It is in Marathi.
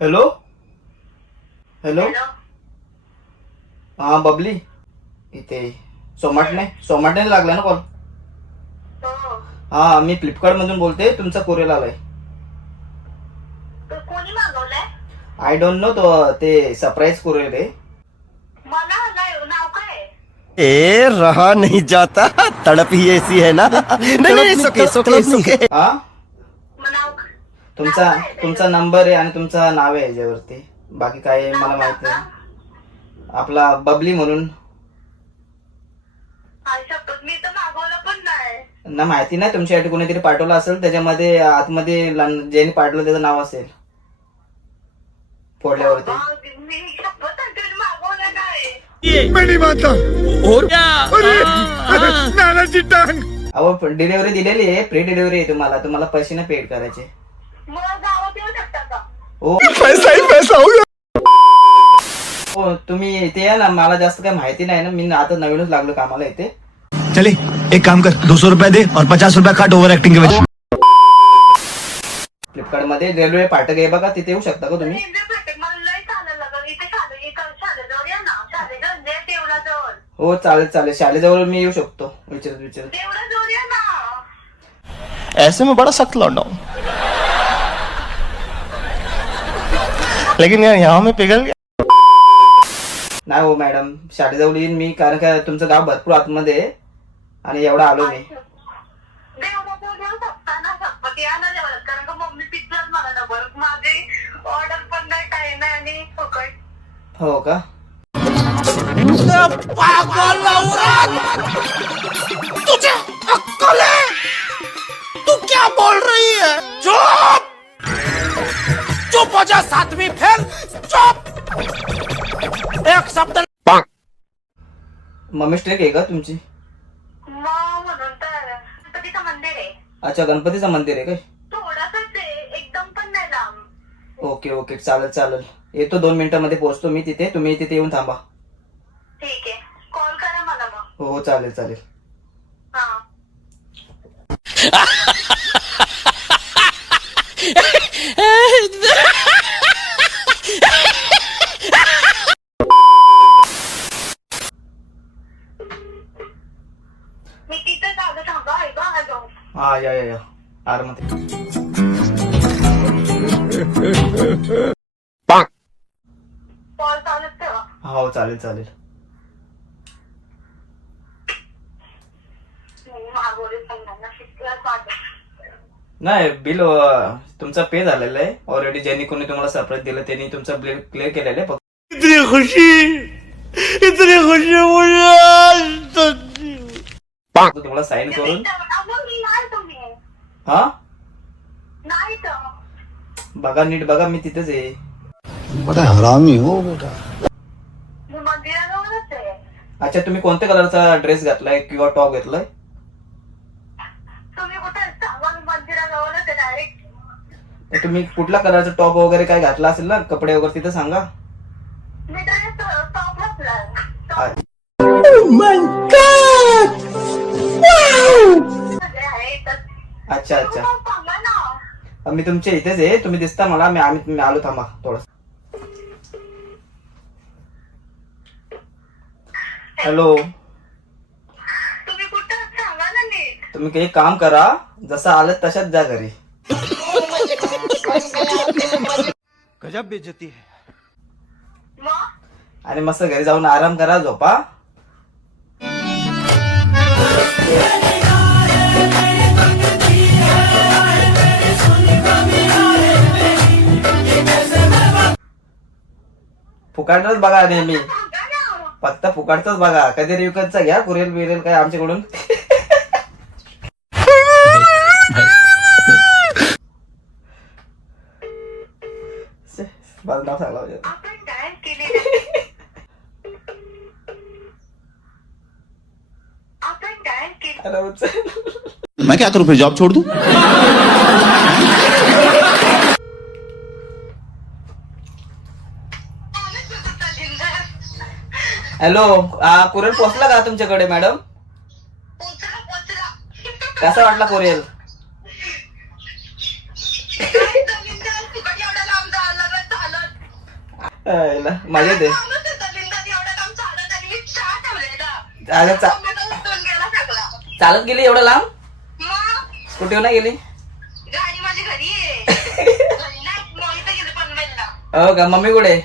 Hello hello. हा बबली, इथे सोमाटणे लागला ना कॉल. हा मी फ्लिपकार्ट मधून बोलते, तुमचा कोरिअर आलाय. कोणी मागवलंय? आय डोंट नो, तो ते सरप्राईज कोरिअर आहे. मला नाव काय? ए रहा नहीं जाता, तड़प ही ऐसी है ना. नहीं सुके. हा नाव तुमचा तुमचा नंबर आहे आणि तुमचा नाव आहे याच्यावरती. बाकी काय आहे मला माहित नाही. आपला बबली म्हणून. मी तर मागवलं पण नाही. ना माहिती नाही, तुमच्यासाठी कोणीतरी पाठवलं असेल, त्याच्यामध्ये आतमध्ये ज्यांनी पाठवलं त्याचं नाव असेल फोडल्यावरती. मी शपथ सांगते, मागवलं नाही. मेरी माता और नानाची टांग. अहो डिलिव्हरी दिलेली आहे, फ्री डिलिव्हरी आहे. तुम्हाला पैसे नाही पेड करायचे. मला गावात येऊ शकता का? हो पैसा ही पैसा होगा. हो, तुम्ही इथे या ना. मला जास्त काही माहिती नाही ना, मी आता नवीनच लागलो कामाला इथे. चले एक काम कर, 200 रुपया दे और 50 रुपया काट ओव्हर ऍक्टिंग के वजह. फ्लिपकार्ट मध्ये रेल्वे फाटक आहे बघा, तिथे येऊ शकता का तुम्ही? मला लय चालायला लागलं. इथे शाळेजवळ या ना. शाळेजवळ देवळाजवळ. हो चालेल, शाळेजवळ मी येऊ शकतो. विचारत देवळाजवळ या ना. ऐसे में बड़ा सख्त लौंडा हूं, लेकिन यार यहाँ में पिघल गया. नाही हो मॅडम, शाळेजवळ येईन मी, कारण का तुमचं गाव भरपूर आतमध्ये आहे आणि एवढा आलो मी. देवळाजवळ येऊ शकता ना. शपथ या ना देवळात, कारण का मम्मी पिझ्झाच मला ना बरं. माझी ऑर्डर पण नाही, काही नाही आणि फुकट. हो का? तुझे अक्कल है? तू क्या बोल रही है? चुप चुप हो जा, सातवीं फेल. चुप. एक शब्द. मम्मी स्ट्रिक आहे का तुमची? म्हणून तर गणपतीचं मंदिर आहे. अच्छा, गणपतीचं मंदिर आहे काय? थोडासाच आहे, एकदम पण नाही लांब. ओके चालेल. येतो 2 मिनिटांमध्ये पोहोचतो मी तिथे. तुम्ही तिथे येऊन थांबा. ठीक आहे, कॉल करा मला मग. हो चालेल. हा. मी तिथे जागा थांबा. आलो. हा या आरामात. कॉल चालूच ठेवा. हो चालेल. मागवले पण नाही, शिकलाच माझं. नाही, बिल तुमचा पे झालेला आहे ऑलरेडी. ज्यांनी कोणी तुम्हाला सरप्राईज दिलं त्यांनी तुमचं बिल क्लिअर केलेलं आहे. इतनी खुशी मुझे. फक्त तुम्हाला साईन करून. मी नाही तुम्ही हा नाही तर बघा, नीट बघा, मी तिथेच आहे. बड़ा हरामी हो बेटा. मी मंदिराजवळच आहे. अच्छा, तुम्ही कोणत्या कलरचा ड्रेस घातलाय किंवा टॉप घेतलाय? तुम्ही कुठे सांगा, मी मंदिराजवळच आहे डायरेक्ट. तुम्ही कुठल्या कलरचा टॉप वगैरे काय घातला असेल ना, कपडे वगैरे, तिथे सांगा. मी डायरेक्ट टॉप घातलाय. अच्छा सांगा ना. मी तुमच्या इथेच आहे, तुम्ही दिसता मला. मी आलो, थांबा थोडं. हॅलो, तुम्ही कुठे सांगा ना नीट. तुम्ही एक काम करा, जसं आलं तशाच जा घरी. गजब बेइज्जती है. मग आणि मस्त घरी जाऊन आराम करा, झोपा. फुकाटच बघा नेहमी, सांगा ना. फक्त फुकाटच बघा. कधी विकतचा घ्या, कुरेल बिरेल काय आमच्याकडून. माझं नाव सांगला पाहिजे. आपण काय केलेलं आपण काय केलं. अरे उचल. मैं क्या करूं, फिर जॉब छोड़ दूं? हॅलो, कुरेल पोचला का तुमच्याकडे मॅडम? पोचला. कसा वाटला कुरेल? काय नवीन दिवस फुकट एवढ्या लांब जायला लागलं, झालं मजा येते. माणूस होता बिनधास्त, एवढं काम चालत आणि मी चहा ठेवलेला. अरे मम्मी तर उठून गेला सगळा. चालत गेली एवढं लांब? मग स्कूटीवर नाही गेली? गाडी माझी घरी आहे. घरी नाही, मग इथं गेली पनवेलला. हो का? मम्मी कुठे आहे?